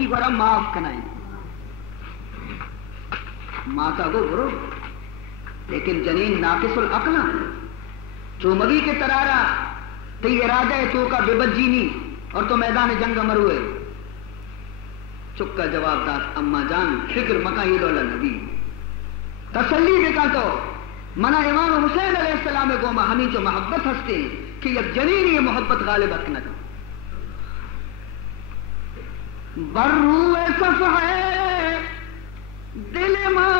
گورا معاف کنائیں ماں کا گو برو لیکن جنین ناقص العقل چومگی کے ترارا تی ارادہ ہے تو کا بے بجینی اور تو میدان جنگ امر ہوئے چکا جواب داد اما جان فکر مکا یہ دولا نبی تسلی بکا تو منا امام حسین علیہ السلام کو ہمیں جو محبت ہستے کہ یک جنین یہ محبت غالبت نہ بروئے صفحے دل ماں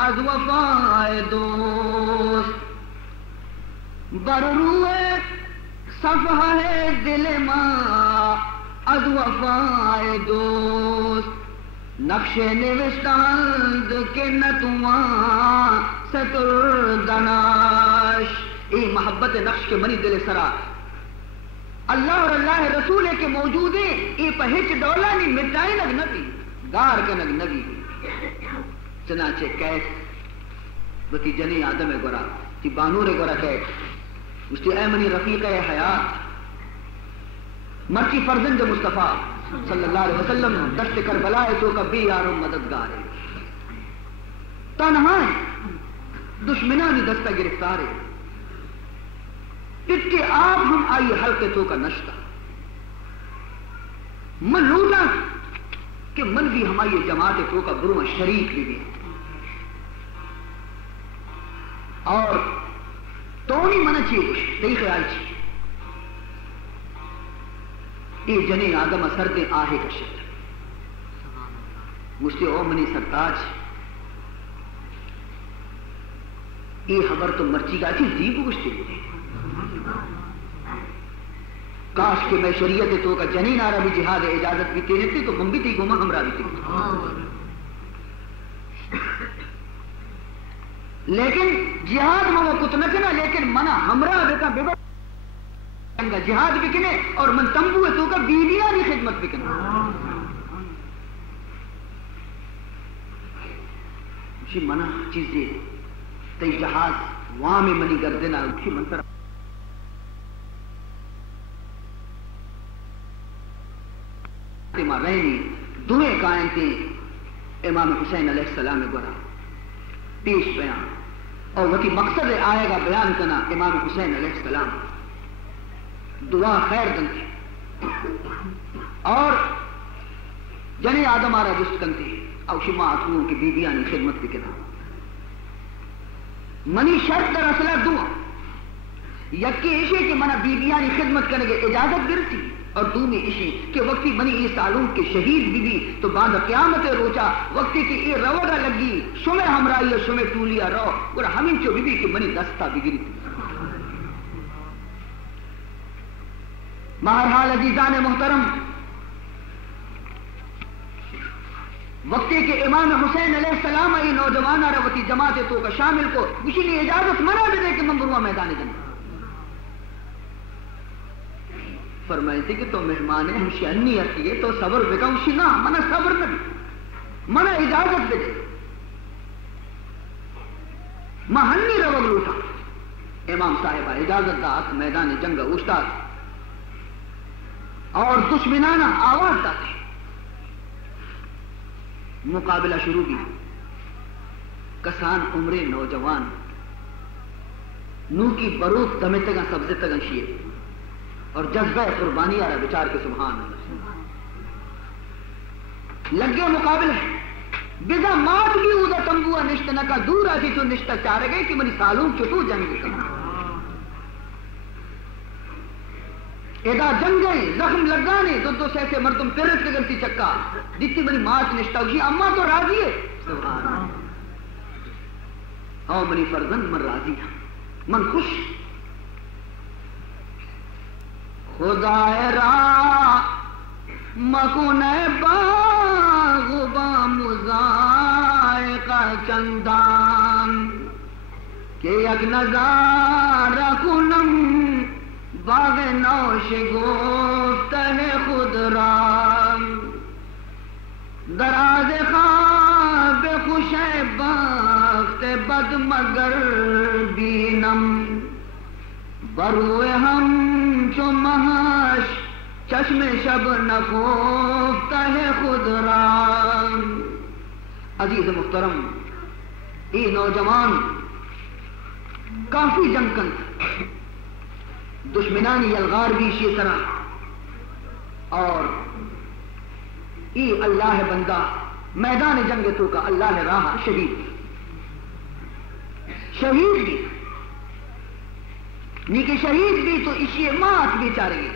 از وفائے دوست بروئے صفحے دل ماں از وفائے دوست نقش نوشتند کے نتواں ستر دناش ای محبت نقش کے منی دل سرا اللہ اور اللہ رسول کے موجود ہے ای پہچ دولا نہیں مٹائے لگ نبی گار کے لگ نبی چنانچہ کیس بتی جنی آدم گورا تی بانور گورا کیس مجھتی اے منی رفیق حیات مرچی فرزند مصطفیٰ صلی اللہ علیہ وسلم دشت کربلا ہے تو کبھی یارو مددگار ہے تنہا ہے دشمنانی دستہ گرفتار ہے اس کے آپ ہم آئیے حلقے تو کا نشتہ من لوٹا کہ من بھی ہماری جماعت تو کا گروہ شریک بھی اور تو نہیں منع چاہیے کچھ نہیں خیال چاہیے یہ جنین آدم سردے آہے کشت مجھتے او منی سرتاج یہ خبر تو مرچی گا تھی دیب گشتے ہوئے کاش کہ میں شریعت تو کا جنین آرہ بھی جہاد اجازت بھی تیرے تھی تو من بھی تھی گمہ ہمراہ بھی تھی لیکن جہاد میں وہ کتنکنا لیکن منع ہمراہ بیتا بے جہاد بکنے اور من تنبو ہے تو کا بیویاں بھی خدمت بکنے اسی منع چیزیں تی جہاد وہاں میں منی گردنا اسی منتر رہنی دوئے قائم تھی امام حسین علیہ السلام گورا پیش بیان اور وہی مقصد آئے گا بیان کرنا امام حسین علیہ السلام دعا خیر دن تھی اور جنی آدم آرہ جست کن تھی او شما اتنوں کی بیبیاں نے خدمت بھی کنا منی شرط در اصلہ دعا یکی اشے کہ منا بیبیاں نے خدمت کرنے کے اجازت گرتی اور دومی اشی کہ وقتی منی ای سالوں کے شہید بی تو باندھ قیامت روچا وقتی کہ ای روڑا لگی شمع ہمرائی اور شمع ٹولیا رو اور ہمیں چو بی کہ منی دستا بگری تھی بہرحال عزیزان محترم وقتی کہ امام حسین علیہ السلام ای نوجوانہ روتی جماعت تو کا شامل کو اسی لیے اجازت منع بھی دے کہ من بروا میدان جنگ فرمائے تھے کہ تو مہمان ہم شہنی ہے تو صبر بکاؤں شنا منع صبر نہ منع اجازت دے مہنی روگ لوٹا امام صاحبہ اجازت دا میدان جنگ اوشتا اور دشمنانہ آواز داتے مقابلہ شروع کی کسان عمرے نوجوان نو کی بروت دمے تگا سبزے تگا شیئے اور جذبہ قربانی آرہ بچار کے سبحان اللہ لگے مقابل ہے بزا مات بھی اوزا تنبوہ نشتہ نکا دور آتی تو نشتہ چارے گئے کہ منی سالوں چطور جنگ کرنا ادا جنگ گئے زخم لگانے دو سے ایسے مردم پیرت کے گلتی چکا دیتی منی مات نشتہ ہوشی اما تو راضی ہے سبحان اللہ او منی فرزند من راضی ہے من خوش خدا را مکن باغ با مذائقہ چندان کہ یک نظارہ کنم باغ نوش گفتہ خود را دراز خواب خوش بخت بد مگر بینم بروئے ہم چو مہاش چشم شب نکوفتا ہے خود را. عزیز محترم، یہ نوجوان کافی جنگ کن دشمنانی یلغار بھی اسی طرح، اور یہ اللہ بندہ میدان جنگ تو کا اللہ راہ شہید بھی نیکی شہید بھی تو اسی مات بیچارے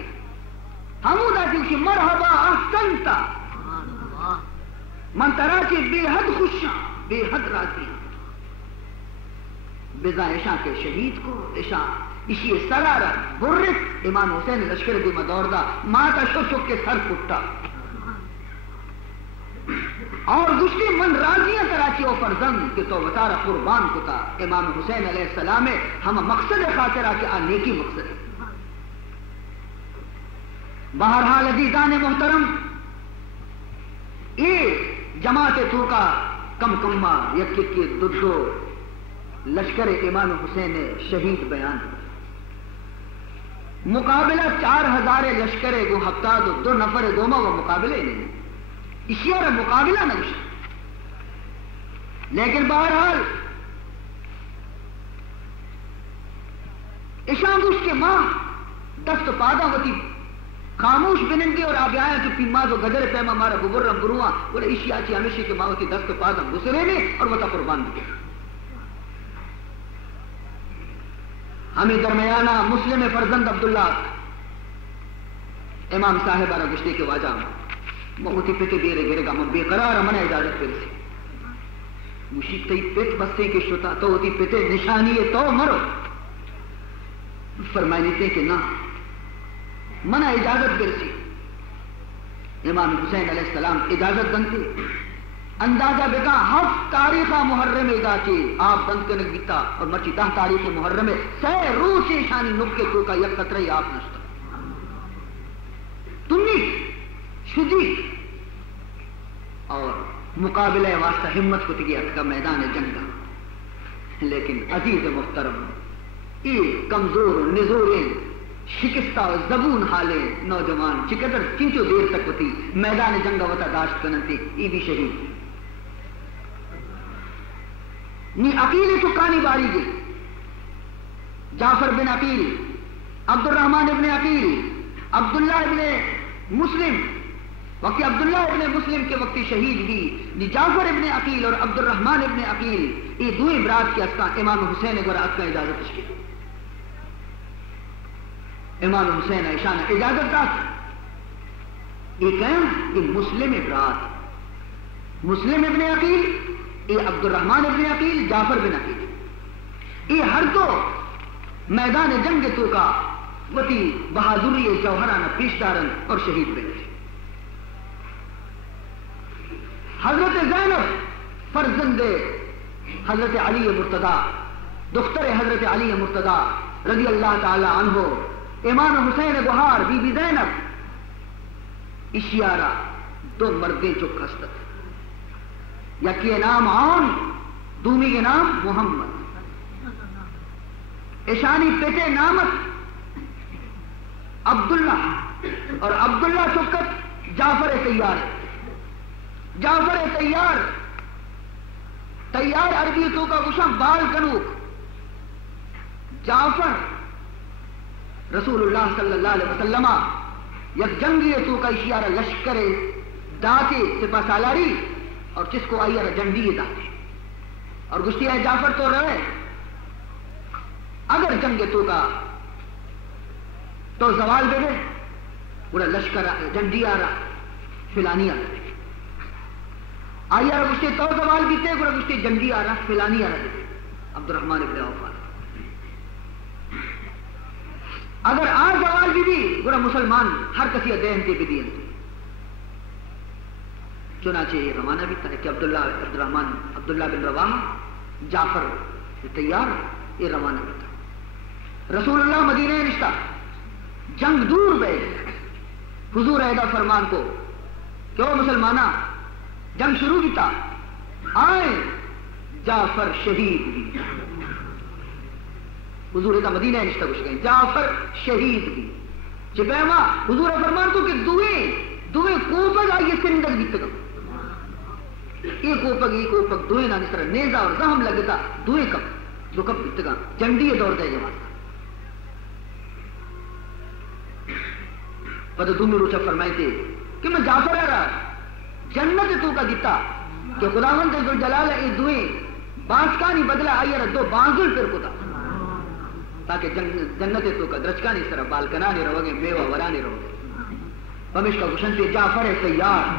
ہمودا کی مرحبا احسنتا من تراچی بے حد خوشاں بے حد راتی بزا ایشاں کے شہید کو ایشاں اسی سرارت برت امام حسین لشکر دی مدوردہ ماتا شک کے سر پٹا اور دوسری من راضیاں کراچی او فرزند کہ تو وطارہ قربان کتا امام حسین علیہ السلام ہم مقصد خاطرہ کہ نیکی مقصد ہے. بہرحال عزیزان محترم، یہ جماعت تو کا کم کما یک کی دو لشکر امام حسین شہید بیان مقابلہ 4000 لشکر گو ہفتہ دو نفر دوما وہ مقابلے نہیں اسی اور مقابلہ نہیں. لیکن بہرحال اشانگوش کے ماں دست پادا ہوتی خاموش بننگی اور آپ آیا تو پیما تو گدر پیما مارا گبرم بروا بولے اسی آچی ہمیشہ کے ماں ہوتی دست پادا گسرے میں اور وہ تا قربان بھی. ہمیں درمیانہ مسلم فرزند عبداللہ امام صاحب آرہ گشتے کے واجہ موتی پیتے دیرے گرے گا من بے قرار من اجازت پر سے مشید تی پیت بستے کے شتا تو ہوتی پیتے نشانی ہے تو مرو. فرمائے لیتے کہ نہ من اجازت پر سے امام حسین علیہ السلام اجازت دنتے اندازہ بکا 7 تاریخ محرم ادا کے آپ بند کرنے گیتا اور مرچی 10 تاریخ محرم سہ روح سے شانی نکے کو کا یک قطرہ آپ نشتا تمی شدی اور مقابلہ واسطہ ہمت کو تگی کا میدان جنگا. لیکن عزیز محترم یہ کمزور نزوریں شکستہ زبون حالے نوجوان چقدر چینچو دیر تک ہوتی میدان جنگا وطا داشت کننتی یہ بھی شہید نی عقیل تو کانی باری گئی. جعفر بن عقیل، عبد الرحمن ابن عقیل، عبداللہ ابن مسلم وقتی عبداللہ ابن مسلم کے وقتی شہید بھی نی جعفر ابن عقیل اور عبد الرحمن ابن عقیل یہ دوئی برات کے اسکا امام حسین گورا اسکا اجازت اشکی امام حسین ایشانہ اجازت داشت. یہ کہیں یہ مسلم برات مسلم ابن عقیل یہ عبد الرحمن ابن عقیل جعفر بن عقیل یہ ہر دو میدان جنگ تو کا وتی بہادری جوہرانہ پیشدارن اور شہید بنے. حضرت زینب فرزند حضرت علی مرتضی دختر حضرت علی مرتضی رضی اللہ تعالی عنہ امام حسین گوہار بی بی زینب اشیارہ 2 مردیں جو خستت یکی نام عون دومی کے نام محمد ایشانی پیتے نامت عبداللہ اور عبداللہ چکت جعفر تیار جعفر تیار تیار عربی تو کا کشم بال کنوک جعفر رسول اللہ صلی اللہ علیہ وسلم یک جنگی تو کا اشیارہ لشکر داتے سپہ سالاری اور جس کو آئی جنڈی داتے اور گشتی ہے جعفر تو رہے اگر جنگ تو کا تو زوال دے گئے پورا لشکر جنڈی آ رہا فلانی آ رہا آئی رہا گشتی تو زوال بھی تے پورا گشتی جنڈی آ رہا فلانی آ رہا عبد الرحمن ابن عوف اگر آج زوال بھی پورا مسلمان ہر کسی دہن کے بھی دین چنانچہ یہ روانہ بھی تھا کہ عبداللہ بن رواحہ جعفر تیار یہ روانہ بھی تھا. رسول اللہ مدینہ رشتہ جنگ دور گئے حضور ایدہ فرمان کو کیوں مسلمانہ جنگ شروع بھی تھا آئے جعفر شہید بھی حضور ایدہ مدینہ رشتہ کچھ گئے جعفر شہید بھی چپیما حضور فرمان تو کہ دوے کوپگ آئیے سندر بیتگا یہ کوپگ دوے نا نسر نیزہ اور زہم لگتا دوے کب دو کب بیتگا جنڈی دور دے جوان پتہ تم روچہ فرمائے تھے کہ میں جعفر ہے رہا جنت تو کا دیتا کہ خداوند ذو جلال ہے یہ دوے بانس کا نہیں بدلا آئیے رہا دو بانزل پھر خدا تاکہ جنت تو کا درچکا نہیں سرہ بالکنا نہیں رہو گے میوہ ورا نہیں رہو گے پمیش کا گوشن سے جعفر ہے تیار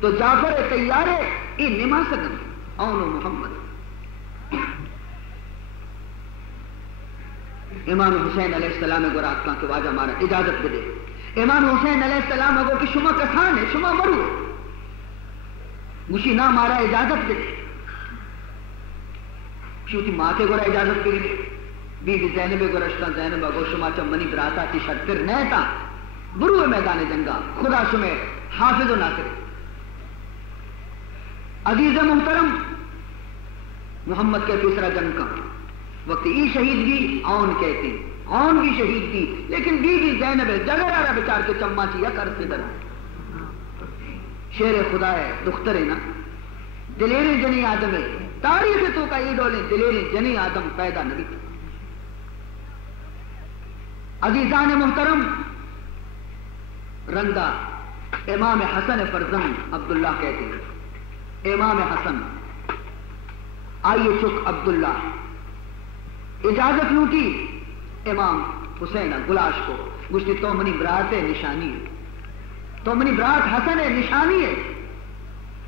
تو جعفر ہے تیار ہے یہ نما سکن اونو محمد امام حسین علیہ السلام کو رات کا کہ واجہ مارا اجازت دے امام حسین علیہ السلام کو کہ شما کسان ہے شما مرو مجھے نہ مارا اجازت دے شوتی ماتے گورا اجازت دے بی زینب گرشتہ زینب اگو شما چمنی براتا تی شرطر نیتا برو میدان جنگا خدا شمیں حافظ و ناصر عزیز محترم محمد کے تیسرا جنگ کا وقت ای شہید بھی آن کہتے ہیں آن بھی شہید بھی لیکن بی زینب ہے جگہ رہا بچار کے چمہ چیا کر سے در شیر خدا ہے دختر ہے نا دلیری جنی آدم ہے تاریخ تو کا یہ ڈولیں دلیری جنی آدم پیدا نبی عزیزان محترم رندہ امام حسن فرزند عبداللہ کہتے ہیں امام حسن آئیے چک عبداللہ اجازت لوٹی امام حسین گلاش کو گشتی تو منی برات ہے نشانی ہے تو منی برات حسن ہے نشانی ہے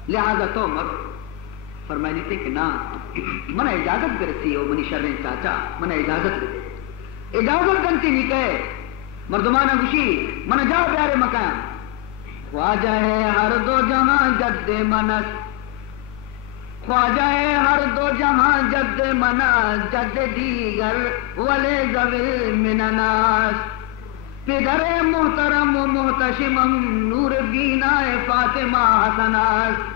لہذا تو مر فرمائنی تھے کہ نا منہ اجازت کرتی ہے منی شرین چاچا منہ اجازت کرتی اجازت کنتی نہیں کہے مردمانہ گوشی من جا پیارے مکان خواجہ ہے ہر دو جہاں جد منس خواجہ ہے ہر دو جہاں جد منس جد دیگر ولے زویل من ناس پدر محترم و محتشمم نور بینا فاطمہ حسناس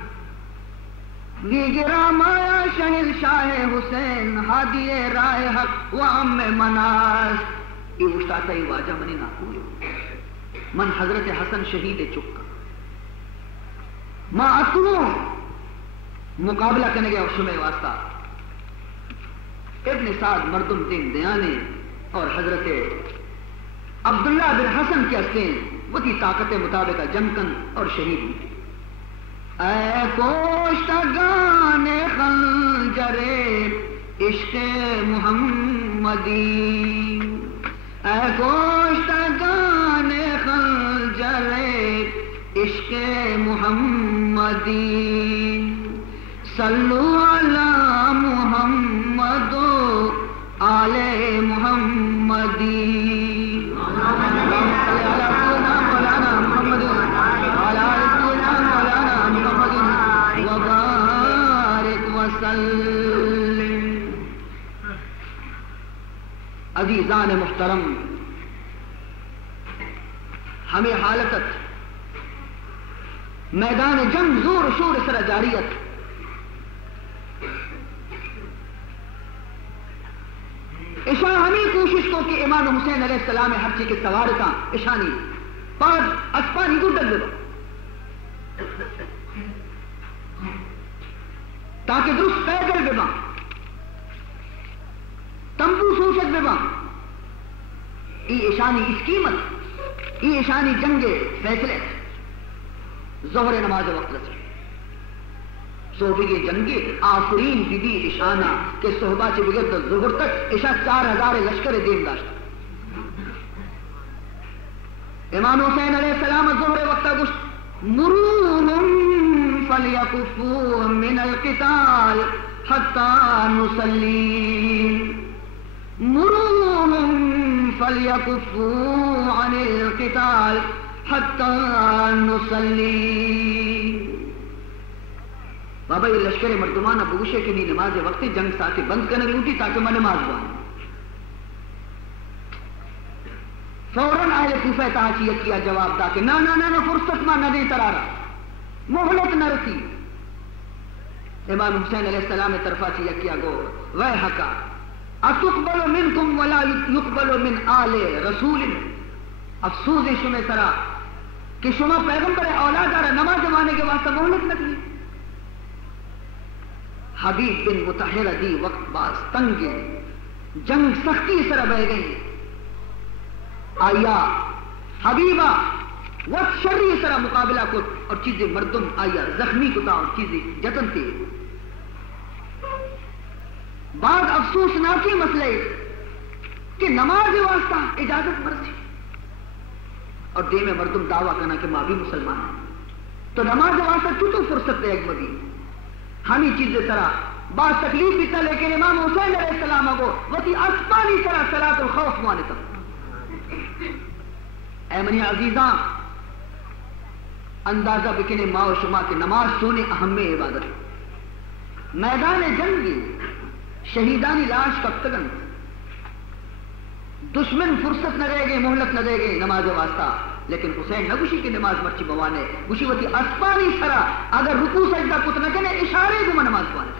ویگرا مایا شہر شاہ حسین ہادی رائے حق و ام مناس یہ اشتاتا ہی واجہ منی ناکوئی من حضرت حسن شہید چکا ماں اتنو مقابلہ کرنے گیا شمع واسطہ ابن سعد مردم دین دیانے اور حضرت عبداللہ بن حسن کے حسین وہ تھی طاقت مطابق جمکن اور شہید ہوئی اے کوشتگان خنجر عشق محمدی اے کوشتگان خنجر عشق محمدی صلو علی محمد و آل محمدی عزیزان محترم ہمیں حالتت میدان جنگ زور شور سر جاریت اشاں ہمیں کوشش کو کہ امام حسین علیہ السلام ہر چیز کے سوار کا اشانی پر اسپانی کو ڈل دو تاکہ درست پیدل بما تمبو سوچت بما ای اشانی اس قیمت ای اشانی جنگ فیصلے ظہر نماز وقت رسے صوفی کی جنگی آفرین بی بی اشانہ کہ صحبہ چی بگرد ظہر تک اشا 4000 لشکر دین داشتا امام حسین علیہ السلام ظہر وقت گشت مروہم فلیکفو من القتال حتی نسلی مروہم فلیکفو عن القتال حتی نسلی بابا یہ لشکر مردمانہ بگوشے کی نہیں نماز وقت جنگ ساتھ بند کرنے لوٹی تاکہ میں نماز بان فوراً اہل کوفہ تحاچیت کیا جواب دا کہ نا فرصت ما نہ دے ترارا مہلت نہ رسی امام حسین علیہ السلام طرفا چیت کیا گو ویحکا اتقبل منکم ولا یقبل من آل رسول افسوس شما سرا کہ شما پیغمبر اولاد آرہ نماز مانے کے واسطہ مہلت نکلی. حبیب بن مطہرہ دی وقت باز تنگ جنگ سختی سرا بہ گئی. آیا حبیبہ وقت شرری سرا مقابلہ کو اور چیزیں مردم آیا زخمی کتا اور چیزیں جتن تھی. بعد افسوسناکی مسئلے کہ نماز واسطہ اجازت مرضی اور دے میں مردم دعویٰ کرنا کہ ماں بھی مسلمان ہے تو نماز واسطہ تو فرصت دے ایک مدی ہمیں چیزیں سرا بعض تکلیف بھی تھا لیکن امام حسین علیہ السلام کو وتی اسپانی سرا صلاۃ الخوف مانے تھا. اے منی عزیزاں اندازہ بکنے ماں و شما کہ نماز سونے اہم میں عبادت ہے. میدان جنگی شہیدانی لاش کب تگن دشمن فرصت نہ رہ گئے مہلت نہ دے گئے نماز واسطہ لیکن حسین نہ گوشی کی نماز مرچی بوانے گوشی وتی اسپانی سرا اگر رکوع سجدہ کت نہ کنے اشارے کو نماز پڑھے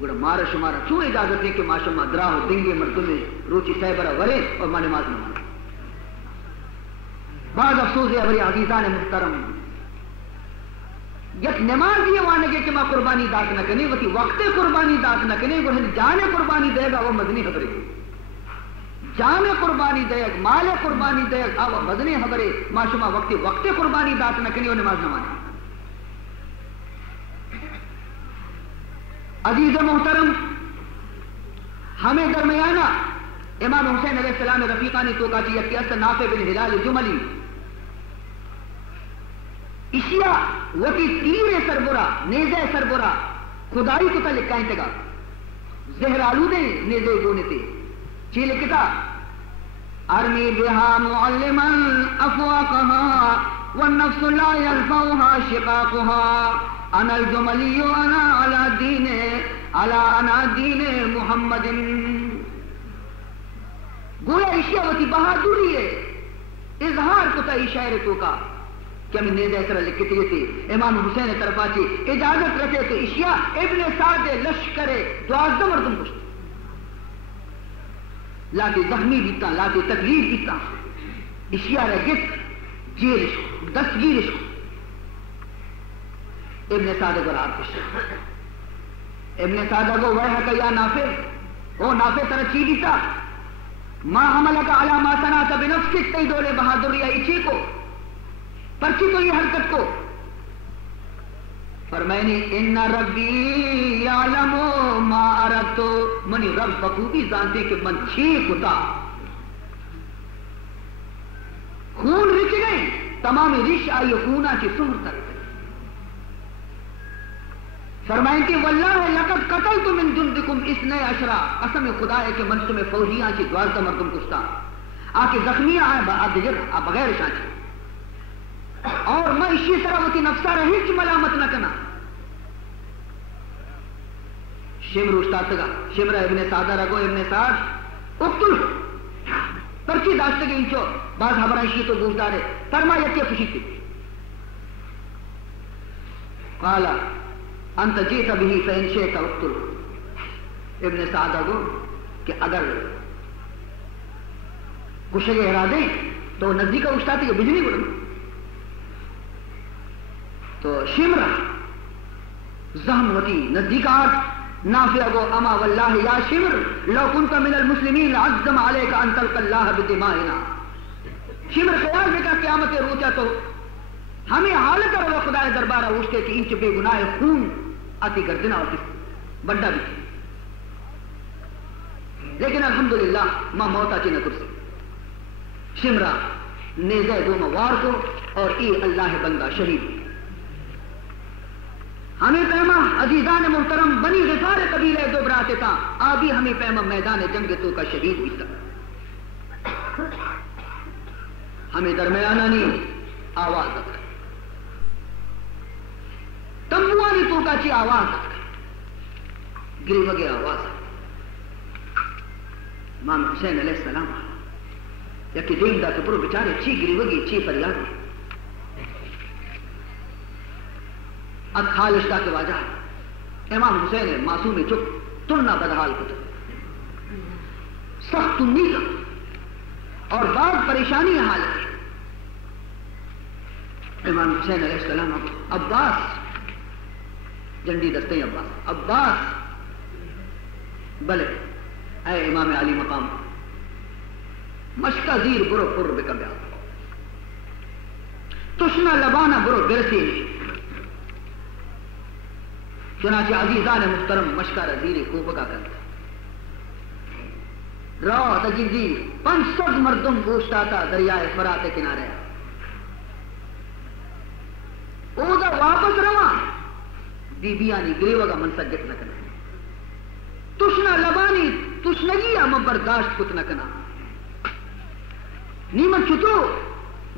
گڑا مارا شمارا چوں اجازت ہے کہ ماشاءاللہ درا ہو دنگے مردوں میں روچی سیبرا ورے اور ماں نماز نہ مانے. بعض افسوس ہے ہماری عزیزان محترم یک نماز یہ وانے کہ ماں قربانی دات نہ کنے وتی وقت قربانی دات نہ کنے وہ جان قربانی دے گا وہ مدنی خبرے جان قربانی دے گا مال قربانی دے گا وہ مدنی خبرے ماشاءاللہ وقت قربانی دات نہ کنے وہ نماز نہ مانے. عزیز محترم ہمیں درمیانہ امام حسین علیہ السلام رفیقانی تو کا چیئے کہ اصل نافع بن ہلال جملی اشیاء وکی تیر سربرا نیزے سربرا خدای کو تا لکھائیں تگا زہر آلودے نیزے گونے تے چی لکھتا ارمی بہا معلما افواقها والنفس لا يلفوها شقاقها انا الجملی انا علی دین محمد. گویا اشیاء وتی بہادری ہے اظہار کو تا شاعر تو کا کہ ہمیں نیزہ اسرا لکھتی تھی امام حسین طرف آچی اجازت رکھے تو اشیاء ابن سعد لشکر 12 مردم کشت لاتی زخمی بیتا لاتی تکلیف بیتا اشیاء رگت جیل شو دستگیر شو ابن سعد قرار کشت ابن سعد کو ویحک یا نافع او نافع طرح چی دیتا ما حملک علی ما صنعت بنفسک تی دولے بہادری ایچی کو پرچی تو یہ حرکت کو فرمائنی ان ربی یعلم ما اردت منی رب بخوبی جانتے کہ من چھیک ہوتا خون رچ گئے تمام رش آئی خونا کی سمر تک فرمائیں کہ واللہ لقد قتلت من جندکم اثنی عشرہ قسم خدا ہے کہ من تمہیں فوجیاں کی 12 مردم کشتا آکے زخمی آئے بغیر شانچی اور میں اسی طرح ہوتی نفسہ رہی کہ ملامت نہ کرنا. شمر استاد گا شمر ابن سعدہ رگو ابن سعد اقتل پرچی داشتے گے انچو بعض حبرائشی تو گوشدار ہے فرما یکی خوشی تھی قالا انت جیتا بھی فین شیطا اقتل ابن سعدہ گو کہ اگر کشے ارادے تو نزدیکا استاد ہے کہ بجنی بڑھنا تو شمرہ زہموتی نزدیکات نافع گو اما واللہ یا شمر لو کنت من المسلمین عزم علیک ان تلق اللہ بدمائنا. شمر خیال دیکھا قیامت روچا تو ہمیں حالت اور خدا دربارہ اوشتے کہ انچ بے گناہ خون آتی گردنا ہوتی بڑا بھی لیکن الحمدللہ ماں موتا چی نہ کرسی شمرہ نیزہ دو موار کو اور ای اللہ بندہ شہید ہمیں پیما عزیزان محترم بنی غفار قبیلہ دو براتے تھا آبی ہمیں پیما میدان جنگ تو کا شہید بھی تھا. ہمیں درمیانہ نہیں آواز رکھا تمبوانی تو کا چی آواز رکھا گری وگے آواز امام حسین علیہ السلام یا کہ دین دا کپرو بچارے چی گری وگی چی فریاد اب خالشتہ کے واجہ امام حسین معصوم چپ ترنا بدحال کو سخت نہیں کر اور بعض پریشانی حالت ہے. امام حسین علیہ السلام عباس جنڈی دستے عباس بلے اے امام علی مقام مشکا زیر برو پر بکبیا تشنا لبانا برو برسی چنانچہ عزیزان محترم مشکا رزیر کوبگا کرتا رو تجیزی 500 مردم گوشتا تھا دریائے فرات کنارے اودا واپس رواں بی بیانی گریوگا منسجت نہ کرنا تشنا لبانی تشنگی ہم برداشت کت نہ کرنا نیمن چھتو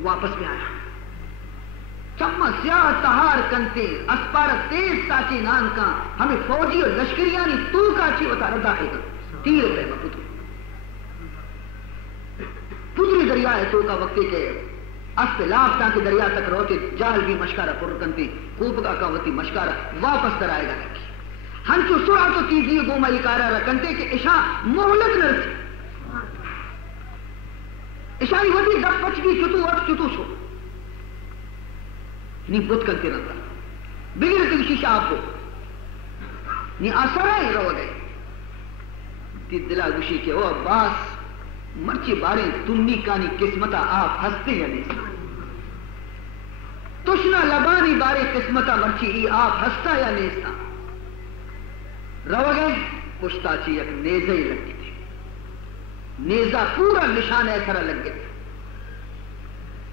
واپس میں آیا چمہ سیاہ تہار کنتے اسپار تیز ساچی نان کا ہمیں فوجی اور لشکریانی تو کاچی ہوتا ردا ہے تیر پہ پتری دریا ہے تو کا وقتی کے اس پہ لاپ تاکہ دریا تک روتے جال بھی مشکارہ پر کنتے کوپگا کا وقتی مشکارہ واپس در آئے گا رکھی ہنچو سرعہ تو تیزی گوما اکارہ رکنتے کہ اشاہ محلت نہ رسی اشاری وقتی دب پچ بھی چتو وقت چتو شو نی بت کرتے رہتا بگڑتے شیشہ آپ کو نی آسرہ ہی رو گئے تی دلہ گوشی کے او عباس مرچی باریں تمنی کانی قسمتا آپ ہستے یا نہیں تشنا لبانی بارے قسمتا مرچی ای آپ ہستا یا نہیں رو گئے پشتا چی ایک نیزہ ہی لگ گئی تھی نیزہ پورا نشان ایسرا لگ گئے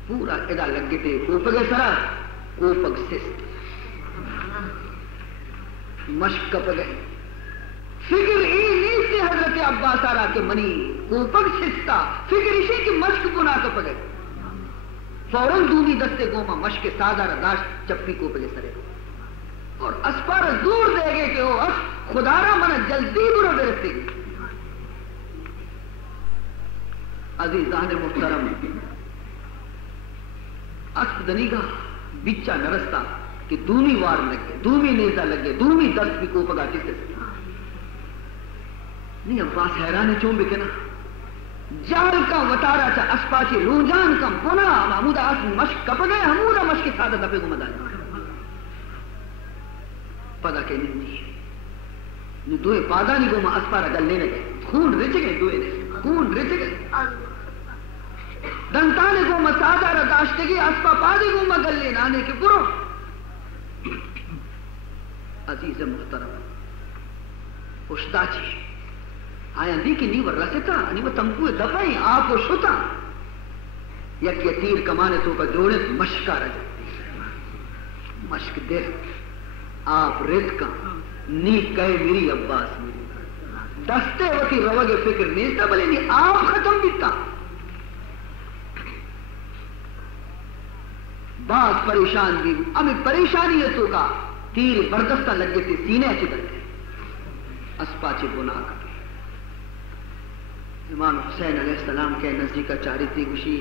پورا ادا لگ گئے تھے کوپگ ایسرا کوپگ سست مشک کپ گئے فکر ای نہیں سے حضرت عباس آرہ کے منی کوپگ سستا فکر اسی کی مشک گناہ کپ گئے فوراں دونی دستے گوما مشک سادہ رداشت چپی کوپگے سرے اور اسپار دور دے گئے کہ وہ خدارہ منا جلدی برو برستے گی عزیزان محترم اسپ دنیگا بچہ نرستا کہ دومی وار لگے دومی نیزہ لگے دومی دست بھی کوپگا کسے سے نہیں عباس حیران چون بکنا جال کا وطارا چا اسپاچی رونجان کم پنا محمود آس مشک کپ گئے حمودہ مشک سادہ دپے کو مدانا پدا کے نہیں دوئے پادا نہیں گو ماں اسپارا گل لینے گئے خون رچ گئے دوئے نے خون رچ گئے دنتانے کو ماں سادہ رداشتگی اسپا پادے کو ماں گل لینے آنے کے برو عزیز محترم اشتاچی آیا دی کہ نیو رستا نیو تمکوے دفعی آپ کو شتا یک یہ تیر کمانے تو کا جوڑے مشکا رجا مشک دیر آپ رت کا نیک کہے میری عباس میری دستے ہوتی روگے فکر نہیں تھا بلے نہیں آپ ختم بیتا بعض پریشان بھی ہمیں پریشانی ہے تو کا تیر بردستہ لگ گئے تھے سینے اچھی در گئے اسپاچے گناہ کر امام حسین علیہ السلام کے نزدیک چاری تھی گوشی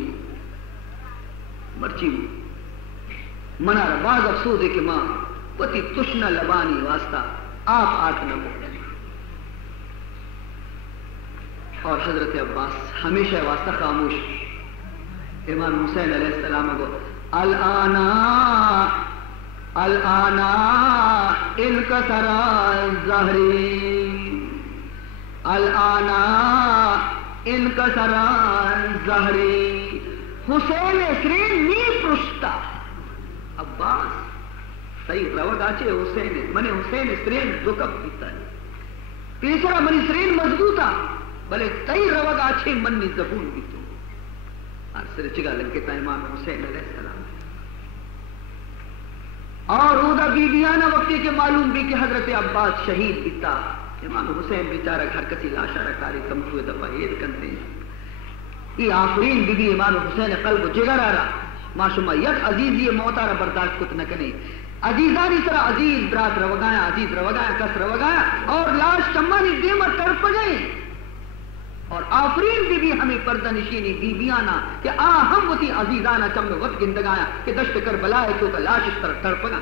مرچی منا رہا بعض افسوس ہے کہ ماں پتی تشنا لبانی واسطہ آپ آت نہ بولے اور حضرت عباس ہمیشہ واسطہ خاموش امام حسین علیہ السلام کو الانا انکسر الظہری الانا انکسر الظہری حسین اسرین نی پرشتا عباس صحیح روگ آچے حسین منی حسین اسرین دکب بیتا ہے تیسرا منی اسرین مضبوطا بلے صحیح روگ آچے منی زبون بیتو سر چگا لگتا امام حسین علیہ السلام اور اودا بیبیانا وقتی کے معلوم بھی کہ حضرت عباس شہید بیتا امام حسین بیچارہ گھر کسی لاشا رکھاری کمکوے دفعہ یہ کنتے ہیں یہ آفرین بی بی امام حسین قلب جگر آ رہا معشومہ یک عزیز یہ موت آ رہا برداشت کت نہ کریں عزیزانی طرح عزیز برات روگایا عزیز روگایا کس روگایا اور لاش چمانی دیمت تڑپ گئے اور آفرین بی بی ہمیں پردہ نشینی بی بیانا کہ ہم وتی عزیزانا چم وقت گندگایا کہ دشت کربلا ہے تو کا لاش اس طرح تڑپ گا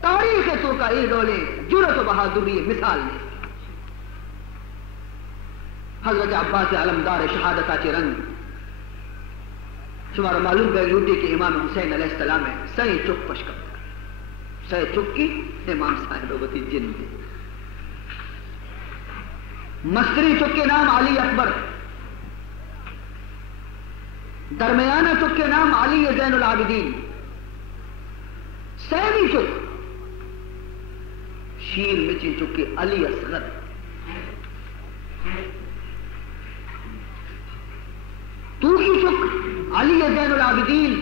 تاریخ تو کا اے دولے جرت و بہادری مثال نہیں حضرت عباس علمدار شہادتہ چی رنگ شمار معلوم بے لوٹی کہ امام حسین علیہ السلام ہے سہی چک پشکم سہی چک کی امام صاحب وتی جن دے مستری چک کے نام علی اکبر، درمیانہ چک کے نام علی زین العابدین، سیوی چک شیر مچی چک کے علی اصغر، توکی چک علی زین العابدین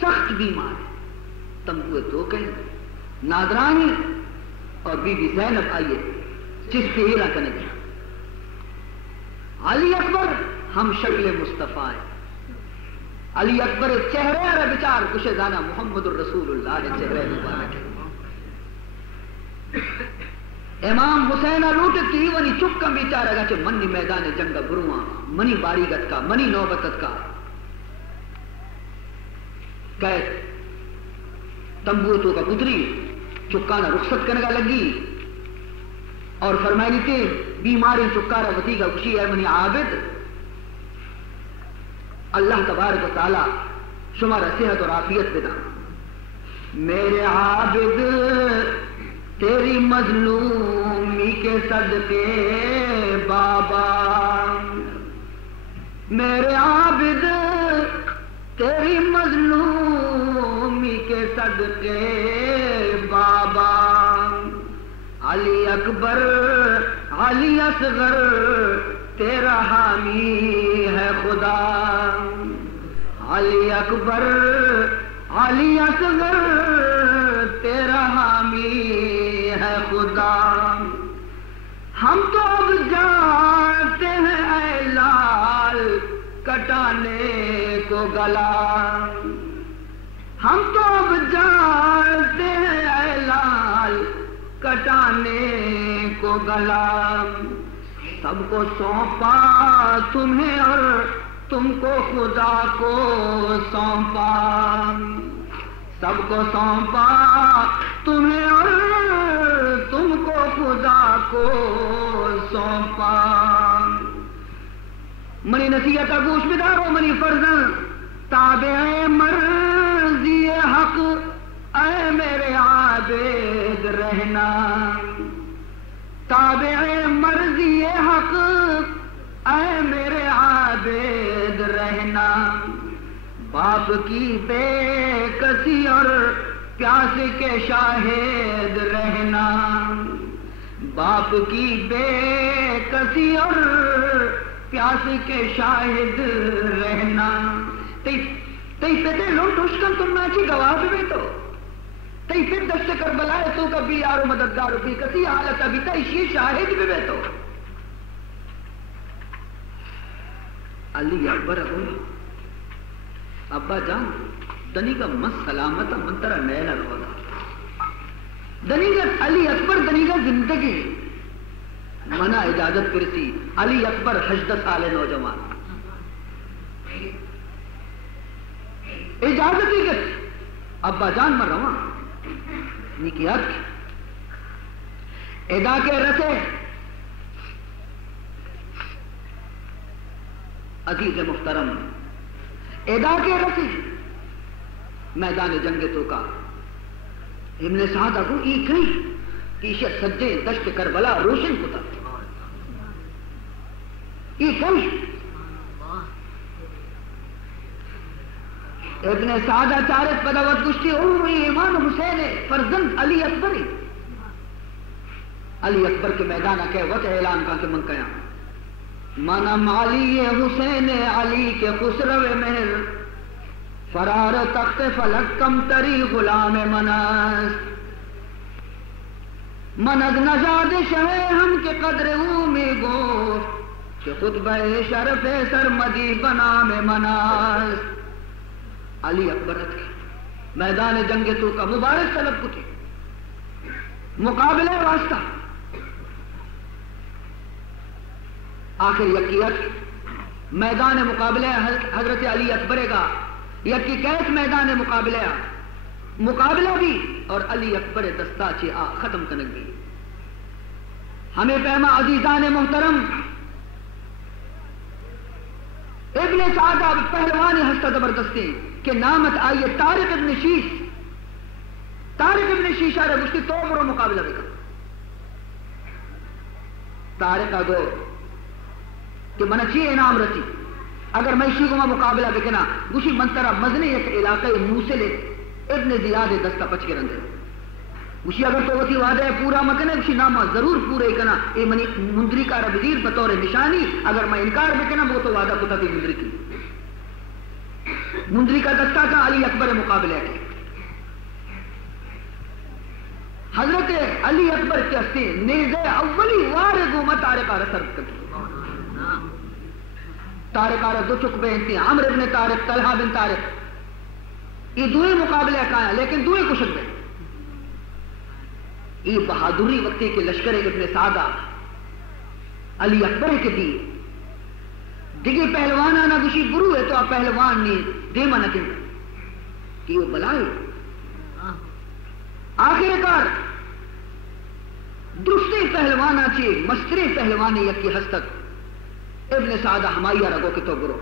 سخت بیمار تمبوئے دو کہیں نادرانی اور بی بی زینب آئیے جس کے ہیرا کرنے گیا علی اکبر ہم شکل مصطفیٰ ہیں، علی اکبر چہرے رہ بچار کچھ دانا محمد الرسول اللہ نے چہرے مبارک ہے۔ امام حسین لوٹ کی ونی چکم بیچارہ گا چھے منی میدان جنگ بروان منی باریگت کا منی نوبتت کا قید تمبوتو کا پتری چکانا رخصت کرنے کا لگی اور فرمائنی تھے بیماری چکارہ وطی کا خوشی ہے منی عابد اللہ تبارک و تعالی شمارہ صحت اور عافیت بدا میرے عابد تیری مظلومی کے صدقے بابا، میرے عابد تیری مظلومی کے صدقے بابا، علی اکبر علی اصغر تیرا حامی ہے خدا، علی اکبر علی اصغر تیرا حامی ہے خدا، ہم تو اب جانتے ہیں اے لال کٹانے کو گلا، ہم تو اب جانتے ہیں اے لال کٹانے کو گلا، سب کو سونپا تمہیں اور تم کو خدا کو سونپا، سب کو سونپا تمہیں اور تم کو خدا کو سونپا، منی نصیحت گوش بدارو منی فرزن تابع مرضی حق اے میرے عابد رہنا، تابع مرضی حق اے میرے عابد رہنا، باپ کی بے کسی اور پیاس کے شاہد رہنا، باپ کی بے کسی اور پیاس کے شاہد رہنا، تی پیتے لوٹ اشکن تم ناچی گواہ بھی تو تی پھر دشت کربلا ہے تو کبھی یارو مددگار بھی کسی حالت ابھی تیشی شاہد بھی تو علی اکبر ابا جان دنی کا مس سلامت منترہ نیلہ روزہ دنی کا علی اکبر دنی کا زندگی منع اجازت کرسی علی اکبر 18 سال نوجوان اجازت ہی کہ ابا جان مر رہا نکیات کی ادا کے رسے عزیز محترم ادا کے رسے میدان جنگ تو کا ابن سعد کو ای کئی کیشت سجے دشت کربلا روشن کتا ای کئی ابن سعدہ چارت پدوت گشتی اوہی امام حسین فرزند علی اکبری علی اکبر کے میدانہ کہ وقت اعلان کا کہ من کیا منم علی حسین علی کے خسرو مہر فرار تخت فلک کم تری غلام مناس منز نژاد شہ ہم کے قدر میں گو کہ خطبہ شرف سرمدی بنا میں مناس علی اکبر میدان جنگ تو کا مبارک طلب کو تھی مقابلہ واسطہ آخر یکیت میدان مقابلہ حضرت علی اکبر کا یکی کیس میدان مقابلہ بھی اور علی اکبر دستا چی ختم کنگ بھی ہمیں پیما عزیزان محترم ابن سعدہ پہلوانی ہستا زبردستی کہ نامت آئیے طارق ابن شیش، طارق ابن شیش آرے گشتی تو برو مقابلہ بکا طارق آگو کہ منہ چی انعام رسی اگر میں اسی کو مقابلہ بکنا گوشی منترہ مزنی ایک علاقہ موسل ابن زیاد دستا پچ کے رندے گوشی اگر تو وسی وعدہ پورا مکنے گوشی نامہ ضرور پورے کنا اے منی مندری کا ربزیر بطور نشانی اگر میں انکار بکنا وہ تو وعدہ کتا تھی مندری کی مندری کا دستہ کا علی اکبر مقابلہ کے حضرت علی اکبر کے ہستے نیزے اولی وار گومت طارق آرہ سرد کرتی طارق آرہ دو چک بہنتی عمر ابن طارق طلحہ بن طارق یہ دوئے مقابلے کہاں ہیں لیکن دوئے کشک گئے یہ بہادری وقتی کے لشکر ابن سعدہ علی اکبر کے دی دیکھیں پہلوان آنا گوشی برو ہے تو آپ پہلوان نہیں دیما نہ کن کہ وہ بلائے آخر کار درستی پہلوانا چی مستری پہلوانی یکی ہستک ابن سعدہ ہمائی رگو کی تو برو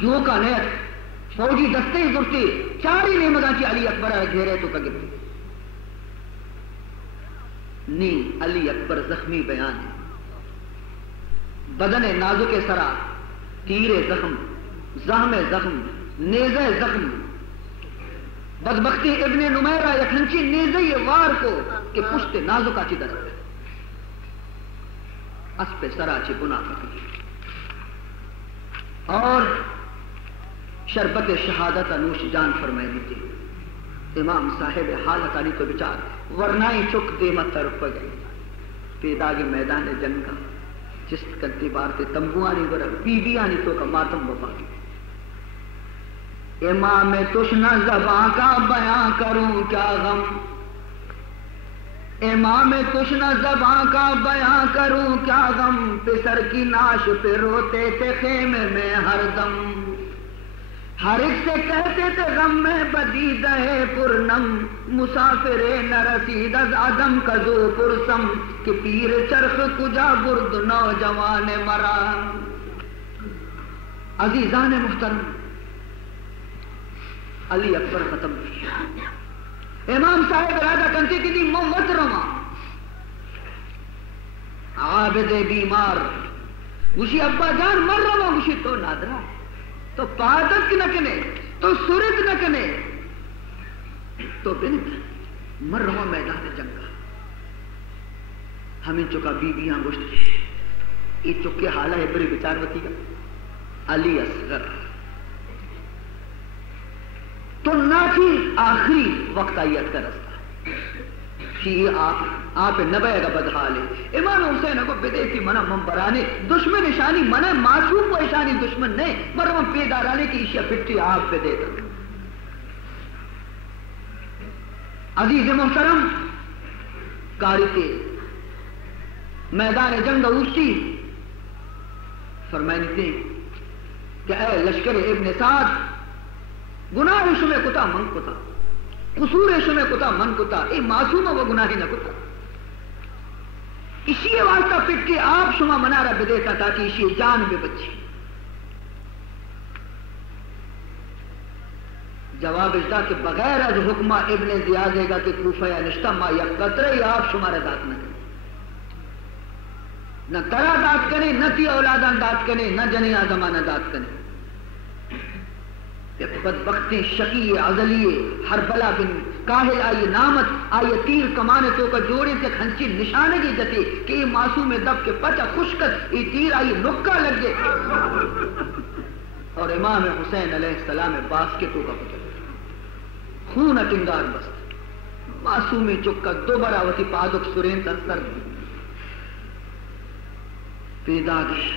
یوں کا نیت فوجی دستے درستی چاری نعمتاں چی علی اکبر گھیرے تو کگرتی نی علی اکبر زخمی بیان ہے بدن نازک سرا تیر زخم زہم زخم نیزہ زخم بدبختی ابن نمیرہ یکھنچی نیزہ وار کو کہ پشت نازکہ چی درد اس پہ سرا چی گناہ فقیر اور شربت شہادت انوش جان فرمائے دیتی امام صاحب حالت علی تو بچار ورنائی چک دیمت طرف گئی پیداغ میدان جنگ کا جست کرتی بارتے تمبوانی برا بیبیانی تو کا ماتم بپا امام تشنہ زبان کا بیان کروں کیا غم امام تشنہ زبان کا بیان کروں کیا غم پسر کی ناش پہ روتے تھے خیمے میں ہر دم ہر ایک سے کہتے تھے غم میں بدید ہے پرنم مسافر نہ رسید از عدم کزو پرسم کہ پیر چرخ کجا برد نوجوان مرا عزیزان محترم علی اکبر ختم کیا امام صاحب ارادہ کنتے کی دی موت رما عابد بیمار گوشی ابا جان مر رما گوشی تو نادرہ تو پادت نہ کنے تو سرد نہ کنے تو بنت مر رہا میدان جنگا ہمیں چکا بیبیاں گوشت یہ چکے حالہ ہے بری بچار وتی کا علی اصغر تو نہ تھی آخری وقت آئیت کا رستہ آپ نبے گا بدحال ہے امام حسین کو بدے کی منہ منبرانے دشمن نشانی منہ معصوم کو اشانی دشمن نہیں مرم پیدارانے کی اشیاء پھٹی آپ بدے گا عزیز محترم کاری کے میدان جنگ اوشی فرمائنی تھی کہ اے لشکر ابن سعد گناہ شمع کتا من کتا قصور شمع کتا من کتا اے معصوم و گناہی نہ کتا اسی واسطہ پٹ کے آپ شما منارہ بدیتا تاکہ اسی جان بے بچی جواب اجدا کہ بغیر از حکمہ ابن زیادے گا کہ کوفہ یا نشتہ ما یا قطرے آپ شمارہ دات نہ کریں نہ ترہ دات کریں نہ تی اولادان دات کریں نہ جنی آزمانہ دات کریں بدبختی شقی عزلی ہر بلا بن کاہل آئی نامت آئی تیر کمانے تو کا جوڑے سے کھنچی نشانگی جتی کہ یہ معصوم دب کے پچا خشکت یہ تیر آئی نکا لگ گئے اور امام حسین علیہ السلام باس کے تو کا پچا خون اٹنگار بست معصوم چکا دوبارہ وتی پادک سرین تنسر پیدا گئی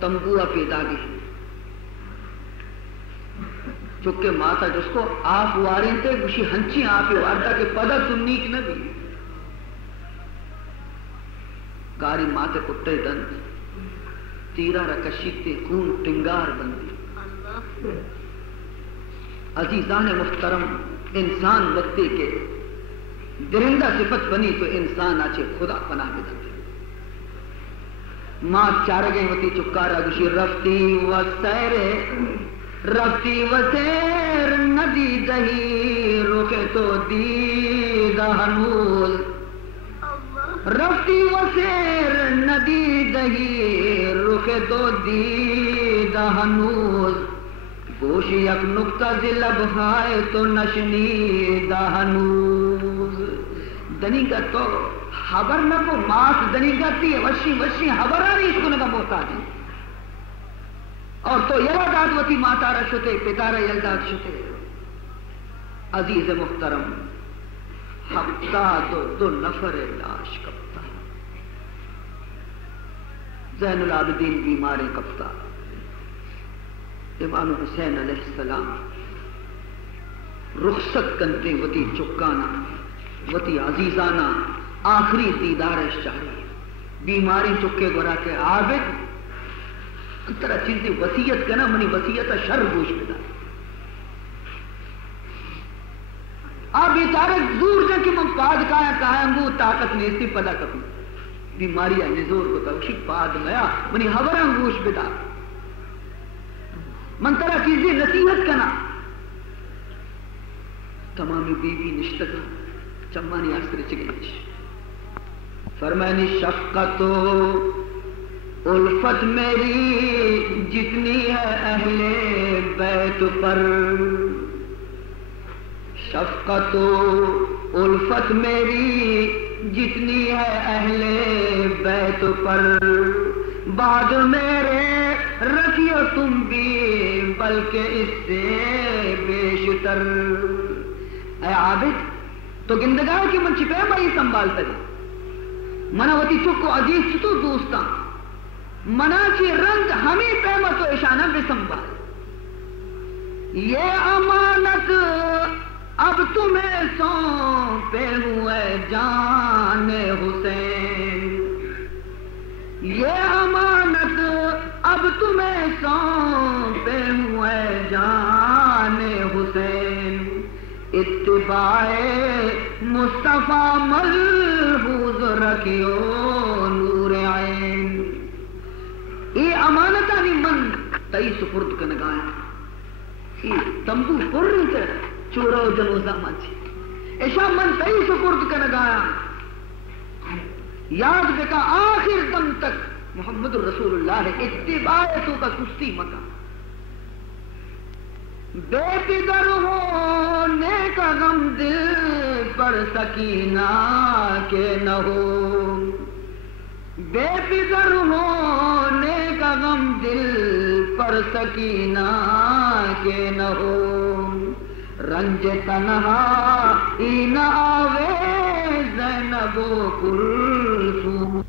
تنبوہ پیدا گئی چکے ماتا جس کو آپ واریں تھے گوشی ہنچی آپ وارتا کہ پدا سننیک نہ بھی گاری ماتے کٹے دند تیرہ رکشیتے خون ٹنگار بندی عزیزان محترم انسان وقتے کے درندہ صفت بنی تو انسان آچے خدا پناہ بدن ماں چار گئی وتی چکارا گشی رفتی و سیر ندی دہی روکے تو دید ہنوز رفتی و سیر ندی دہی روکے تو دید ہنوز گوشی یک نکتہ لب ہائے تو نشنید ہنوز دنی کا تو خبر نہ کو ماس دنی گاتی ہے وشی خبر آ رہی اس کو نگا محتاج ہے اور تو یلداد وتی ماتارا شتے پتارا یلداد شتے عزیز محترم ہفتہ دو نفر لاش کپتا زین العابدین بیمار کپتا امام حسین علیہ السلام رخصت کنتے وتی چکانا وتی عزیزانا آخری دیدار شاہی بیماری چکے گورا کے عابد انترا چیزی وسیعت کنا منی وسیعت شر گوش بدا آپ بیچارے زور جا کہ من پاد کایا انگو طاقت نیستی پدا کبھی بیماری آنے زور کو توشی پاد گیا منی حورا گوش بدا من ترا چیزی نصیحت کنا تمامی بیوی نشتگا چمانی آسر چگیش فرمانی شفقت و الفت میری جتنی ہے اہل بیت پر شفقت و الفت میری جتنی ہے اہل بیت پر بعد میرے رکھیو تم بھی بلکہ اس سے بیشتر اے عابد تو گندگاہ کی من چھپے بائی سنبھالتا دی مناوتی چکو عزیز چتو دوستاں منا کی رنگ ہمیں پیمت و اشانہ بھی سنبھال یہ امانت اب تمہیں سونپے ہوئے جان حسین یہ امانت اب تمہیں سونپے ہوئے جان حسین اتباع مصطفیٰ ملحوظ رکھیو نور عین یہ امانتہ نہیں من تئی سپرد کنگایا یہ تمبو پر رہی تھے چورا و جنوزہ مانچی ایشا من تئی سپرد کنگایا یاد بکا آخر دم تک محمد رسول اللہ اتباع تو کا سستی مکہ بے پدر ہونے کا غم دل پر سکینہ کے نہ ہو بے پدر ہونے کا غم دل پر سکینہ کے نہ ہو رنج تنہا نہ آوے زینب و کلثوم